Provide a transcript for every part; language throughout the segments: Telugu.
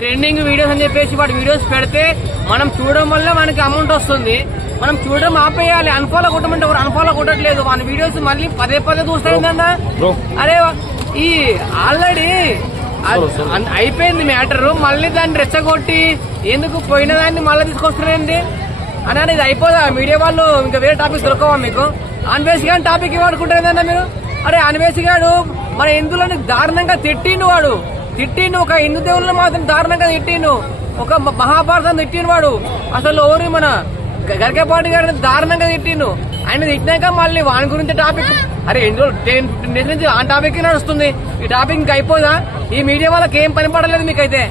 ట్రెండింగ్ వీడియోస్ అని చెప్పేసి వాటి వీడియోస్ పెడితే మనం చూడడం వల్ల మనకి అమౌంట్ వస్తుంది. మనం చూడడం ఆపేయాలి. అన్ఫాలో కొట్టమంటే ఎవరు అన్ఫాలో కొట్టట్లేదు. మన వీడియోస్ మళ్ళీ పదే పదే చూస్తాయిందన్నా. అరే ఈ ఆల్రెడీ అయిపోయింది మ్యాటర్, మళ్ళీ దాన్ని రెచ్చగొట్టి ఎందుకు పోయిన దాన్ని మళ్ళీ తీసుకొస్తున్నారండి అని ఇది అయిపోదా? మీడియా వాళ్ళు ఇంకా వేరే టాపిక్ దొరకవా మీకు? అన్వేష్ గారి టాపిక్ వాడుకుంటారేందన్నా మీరు? అరే అన్వేష్ గారు మన హిందువులని దారుణంగా తిట్టిండు. ఒక హిందూ దేవుళ్ళని మాత్రం దారుణంగా తిట్టిండు. ఒక మహాభారతం తిట్టిన వాడు అసలు ఎవరు మన గరికపాటి గారిని దారుణంగా తిట్టిండు. ఆయన తిట్టినాక మళ్ళీ వాని గురించి టాపిక్ అరే 10-15 డేస్ నుంచి ఆ టాపిక్ నడుస్తుంది. ఈ టాపిక్ ఇంకా అయిపోదా? ఈ మీడియా వాళ్ళకి ఏం పని పడలేదు మీకైతే.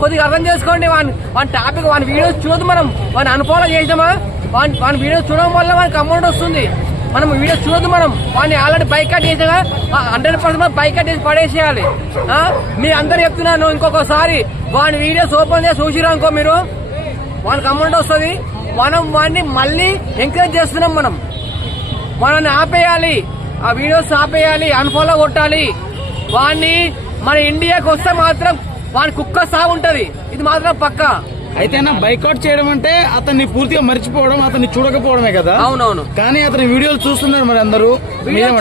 కొద్దిగా అర్థం చేసుకోండి. వాని టాపిక్ వాని వీడియోస్ చూడదు. మనం వాని అన్ఫాలో చేసామా? వాని వీడియోస్ చూడడం వల్ల మనకి అమౌంట్ వస్తుంది. మనం వీడియోస్ చూడదు. మనం వాడిని ఆల్రెడీ బైకట్ చేసాగా 100% బైకట్ చేసి పడేసేయాలి. మీ అందరు చెప్తున్నాను, ఇంకొకసారి వాని వీడియోస్ ఓపెన్ చేసి చూసిరా అనుకో మీరు, వానికి అమౌంట్ వస్తుంది. మనం వాడిని మళ్ళీ ఎంకరేజ్ చేస్తున్నాం. మనల్ని ఆపేయాలి, ఆ వీడియోస్ ఆపేయాలి, అన్ఫాలో కొట్టాలి. వాడిని మన ఇండియాకి వస్తే మాత్రం వాని కుక్క సాగు ఉంటది. ఇది మాత్రం పక్కా. అయితే బైకాట్ చేయడం అంటే అతన్ని పూర్తిగా మర్చిపోవడం, అతన్ని చూడకపోవడమే కదా. అవునవును. కానీ అతని వీడియోలు చూస్తున్నారు మరి అందరూ.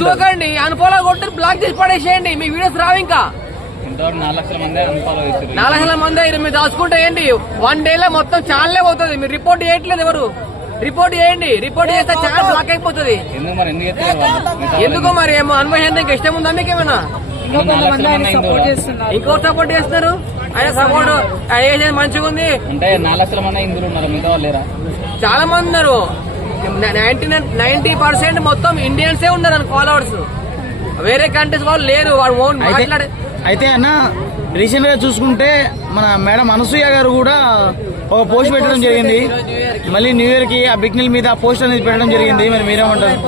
చూడకండి, అన్ఫాలో కొట్టి బ్లాక్ చేసి పడేసేయండి. మీ వీడియోస్ రావు. ఇంకా 4 లక్షల మంది 4 లక్షల మంది మీరు దాచుకుంటే ఏంటి? 1 డే లో మొత్తం ఛానలే పోతుంది. మీరు రిపోర్ట్ చేయట్లేదు. ఎవరు రిపోర్ట్ చేయండి. రిపోర్ట్ చేస్తే ఛానల్ బ్లాక్ అయిపోతుంది. ఎందుకు మరి? ఏమో అన్వేషణ ఇంకా ఇష్టం ఉందా మీకేమైనా? ఇంకో సపోర్ట్ చేస్తున్నారు. ఆయన సపోర్ట్ మంచిగా ఉంది అంటే 4 లక్షల మంది హిందువులు ఉన్నారు, మిగతా వాళ్ళు లేరా? చాలా మంది ఉన్నారు. 90% మొత్తం ఇండియన్సే ఉన్నారు అని ఫాలోవర్స్. వేరే కంట్రీస్ వాళ్ళు లేరు. వాడు ఓన్ మాట్లాడే. అయితే అన్న రీసెంట్ గా చూసుకుంటే మన మేడం అనసూయ గారు కూడా ఒక పోస్ట్ పెట్టడం జరిగింది. మళ్ళీ న్యూ ఇయర్ కి ఆ బిగ్నిల్ మీద ఆ పోస్ట్ అనేది పెట్టడం జరిగింది. మరి మీరేమంటారు?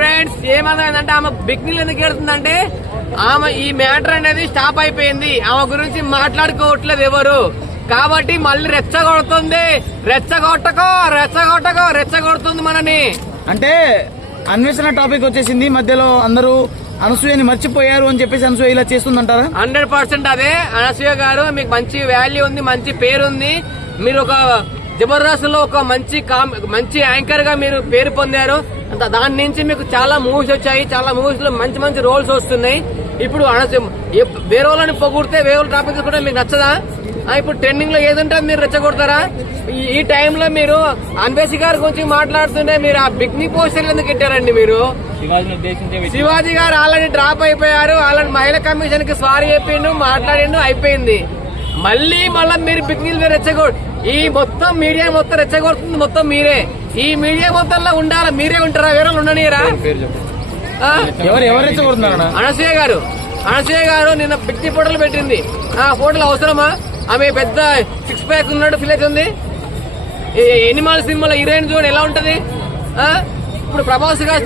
ఫ్రెండ్స్ ఏమన్నా ఆమె బిగ్నిల్ ఎందుకు వెళ్తుందంటే ఆమె ఈ మ్యాటర్ అనేది స్టాప్ అయిపోయింది. ఆమె గురించి మాట్లాడుకోవట్లేదు ఎవరు. కాబట్టి మళ్ళీ రెచ్చగొడుతుంది మనని. అంటే అన్వేషణ టాపిక్ వచ్చేసింది. మధ్యలో అందరూ అనసూయని మర్చిపోయారు అని చెప్పేసి అనసూయ ఇలా చేస్తుందంటారా? 100% అదే. అనసూయ గారు మీకు మంచి వాల్యూ ఉంది, మంచి పేరుంది. మీరు ఒక జబర్దస్త్ లో ఒక మంచి యాంకర్ గా మీరు పేరు పొందారు. దాని నుంచి మీకు చాలా మూవీస్ వచ్చాయి. చాలా మూవీస్ లో మంచి మంచి రోల్స్ వస్తున్నాయి. ఇప్పుడు వేరే వాళ్ళని పొగిడితే వేరే వాళ్ళ టాపిక్ కూడా మీకు నచ్చదా? ఇప్పుడు ట్రెండింగ్ లో ఏది ఉంటుంది మీరు రెచ్చగొడతారా? ఈ టైంలో మీరు అన్వేష్ గారి గురించి మాట్లాడుతుంటే మీరు ఆ బిగ్ని పోస్టర్లు ఎందుకు పెట్టారండి? మీరు శివాజీ గారు ఆల్రెడీ డ్రాప్ అయిపోయారు. ఆల్రెడీ మహిళా కమిషన్ కి సారీ చెప్పిండు, మాట్లాడిండు, అయిపోయింది. మళ్ళీ మీరు బిగ్నీలు రెచ్చగొడు. ఈ మొత్తం మీడియా మొత్తం రెచ్చగొడుతుంది మొత్తం మీరే. ఈ మీడియా మొత్తంలో ఉండాలా? మీరే ఉంటారా? వేరే ఉండనియరా? ఎవరు రెచ్చగొడుతున్నారు? అనసూయ గారు నిన్న బిగ్ని ఫోటోలు పెట్టింది. ఆ ఫోటోలు అవసరమా? ఆమె పెద్ద 6 ప్యాక్ ఉన్నట్టు ఫీల్ అవుతుంది. ఎనిమల్ సినిమాలో హీరోయిన్ చూడండి ఎలా ఉంటది. ఇప్పుడు ప్రభాస్ గారు